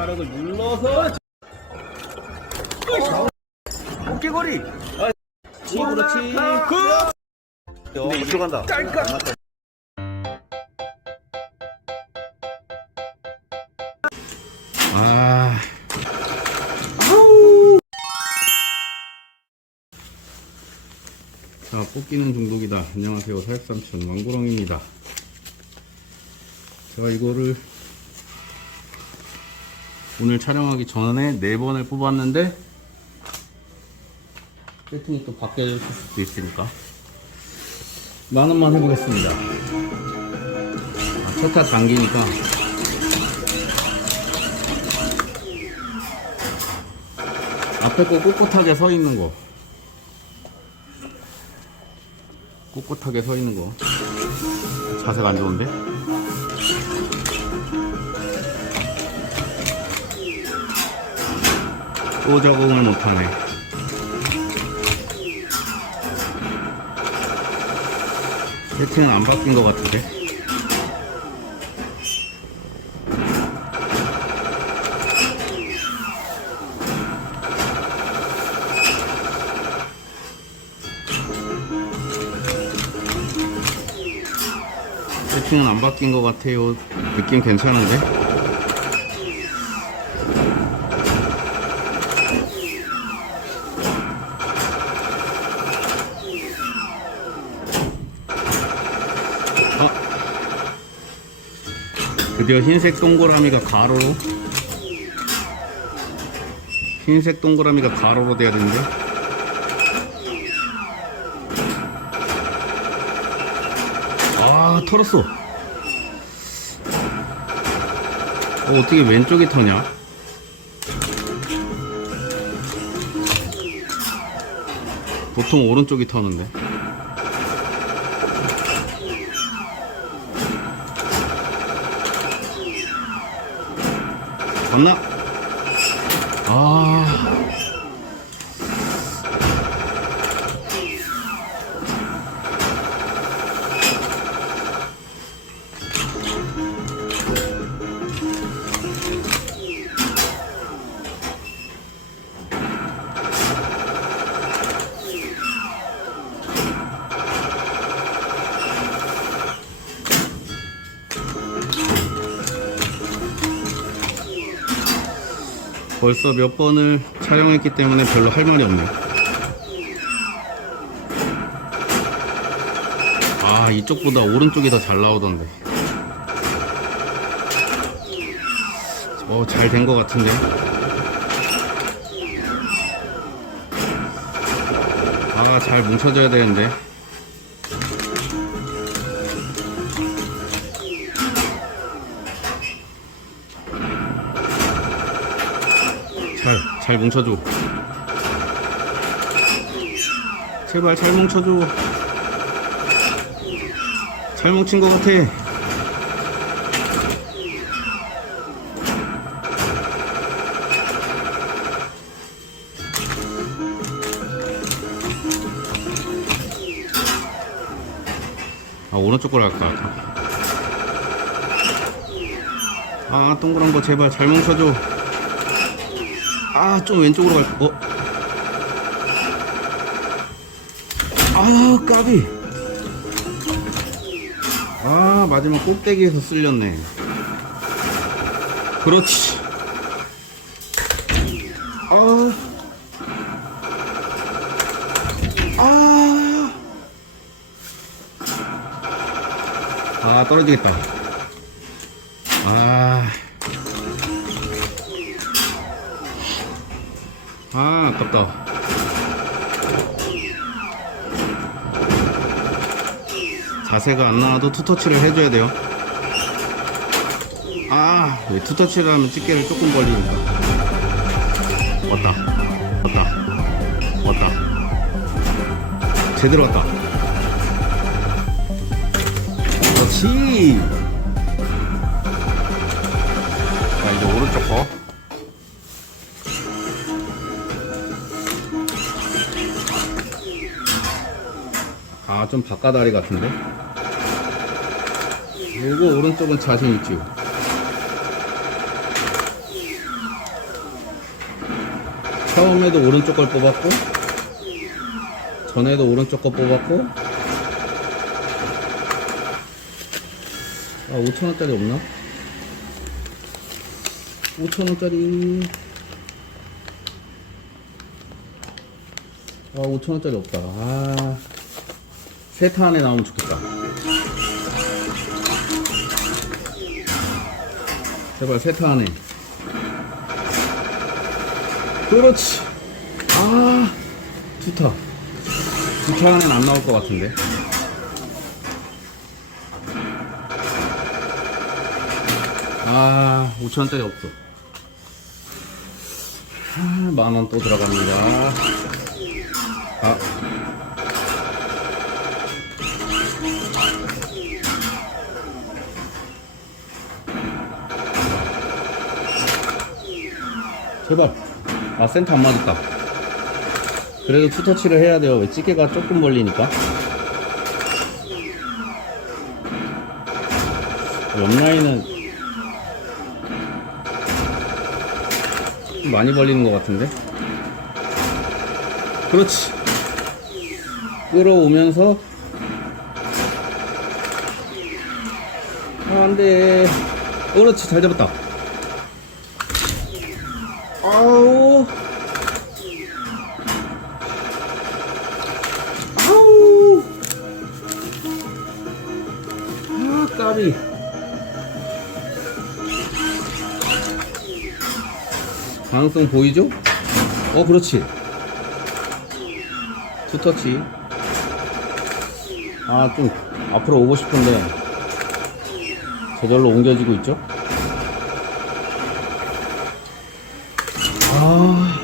화력을 눌러서 어깨거리. 치 그렇지 근데 이 들어간다. 아 자, 뽑기는 중독이다. 안녕하세요. 사육삼촌 왕구렁입니다. 제가 이거를 오늘 촬영하기 전에 네 번을 뽑았는데 세팅이 또 바뀌어질 수도 있으니까. 만 원만 해보겠습니다. 아, 첫타 당기니까. 앞에 거 꼿꼿하게 서 있는 거. 꼿꼿하게 서 있는 거. 자세가 안 좋은데 또 적응을 못하네. 세팅은 안 바뀐 것 같은데? 세팅은 안 바뀐 것 같아요. 느낌 괜찮은데 아 드디어 흰색 동그라미가 가로로. 흰색 동그라미가 가로로 돼야 되는데. 아 털었어. 어, 어떻게 왼쪽이 터냐? 보통 오른쪽이 터는데 맞나? 아 벌써 몇 번을 촬영했기 때문에 별로 할 말이 없네. 아, 이쪽보다 오른쪽이 더 잘 나오던데. 어, 잘 된 것 같은데. 아, 잘 뭉쳐져야 되는데. 잘, 잘 뭉쳐줘. 제발 잘 뭉쳐줘. 잘 뭉친 것 같아. 아, 오른쪽 걸로 할까? 아, 동그란 거 제발 잘 뭉쳐줘. 아, 좀 왼쪽으로 갈, 어? 아, 까비. 아, 마지막 꼭대기에서 쓸렸네. 그렇지. 아. 아. 아, 떨어지겠다. 아, 아깝다. 자세가 안 나와도 투터치를 해줘야 돼요. 아, 왜 투터치를 하면 집게를 조금 걸리니까. 왔다. 왔다. 왔다. 제대로 왔다. 그렇지. 자, 이제 오른쪽 거. 좀 바깥다리 같은데? 이거 오른쪽은 자신 있지. 처음에도 오른쪽 걸 뽑았고 전에도 오른쪽 거 뽑았고 아 5천원짜리 없나? 5천원짜리 아 5천원짜리 없다 아 세타 안에 나오면 좋겠다. 제발 세타 안에. 그렇지. 아 두타 두타 안에는 안 나올 것 같은데. 아 5천원짜리 없어. 아, 만원 또 들어갑니다 제발 아 센터 안 맞았다. 그래도 투터치를 해야 돼요. 왜 찌개가 조금 벌리니까. 옆라인은 좀 많이 벌리는 것 같은데? 그렇지. 끌어오면서. 아, 안돼. 그렇지. 잘 잡았다 까비 가능성 보이죠? 어 그렇지. 투터치. 아 좀 앞으로 오고 싶은데 저절로 옮겨지고 있죠? 아.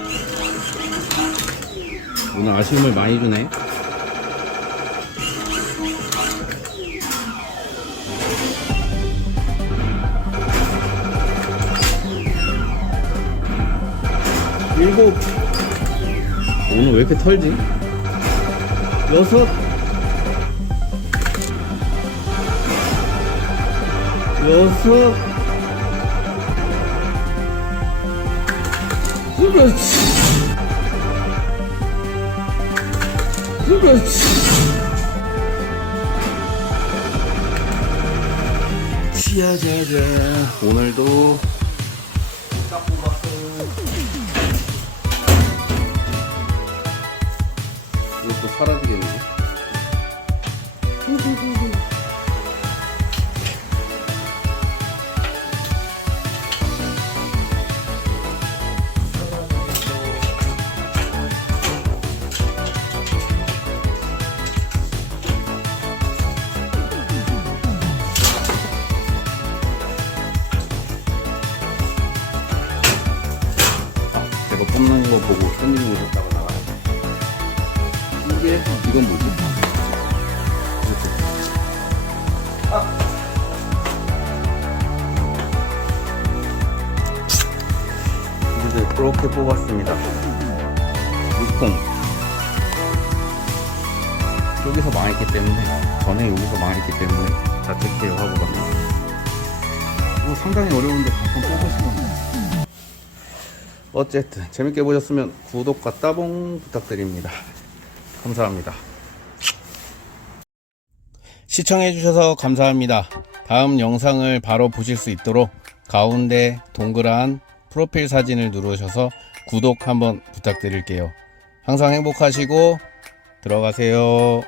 오늘 아쉬움을 많이 주네 일곱. 오늘 왜 이렇게 털지? 여섯. 여섯. 그렇지. 그렇지. 오늘도 이것도 사라지겠는데? 이제 그렇게 뽑았습니다. 6통. 여기서 망했기 때문에 전에 여기서 망했기 때문에 자책해요 하고 갔나. 이거 상당히 어려운데 가끔 뽑으시면 어쨌든 재밌게 보셨으면 구독과 따봉 부탁드립니다. 감사합니다. 시청해주셔서 감사합니다. 다음 영상을 바로 보실 수 있도록 가운데 동그란 프로필 사진을 누르셔서 구독 한번 부탁드릴게요. 항상 행복하시고 들어가세요.